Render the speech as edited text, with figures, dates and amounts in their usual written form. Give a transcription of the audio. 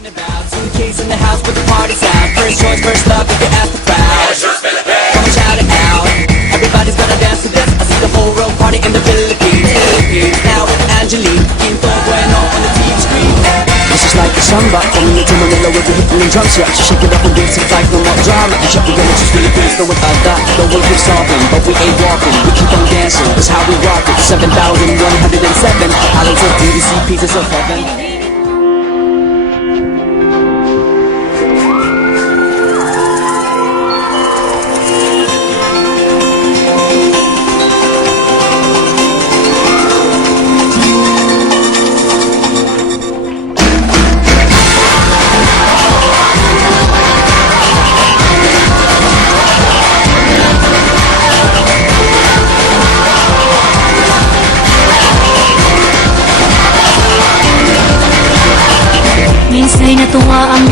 Kids in the house with the party's out. First choice, first love, if you ask the crowd. Come on, shout it out. Everybody's gonna dance to this. I see the whole world party in the Philippines. Now with Angelique, Quinto Bueno on the TV screen. This is like a samba, coming into Manila with the hip and drums. Yeah, so shake it up and dance it like no more drama. You check the villages, Philippines, no without that. The world keeps solving, but we ain't walking. We keep on dancing, that's how we rock it. 7,107 islands of beauty, see pieces of heaven. Minsa'y natuwa ang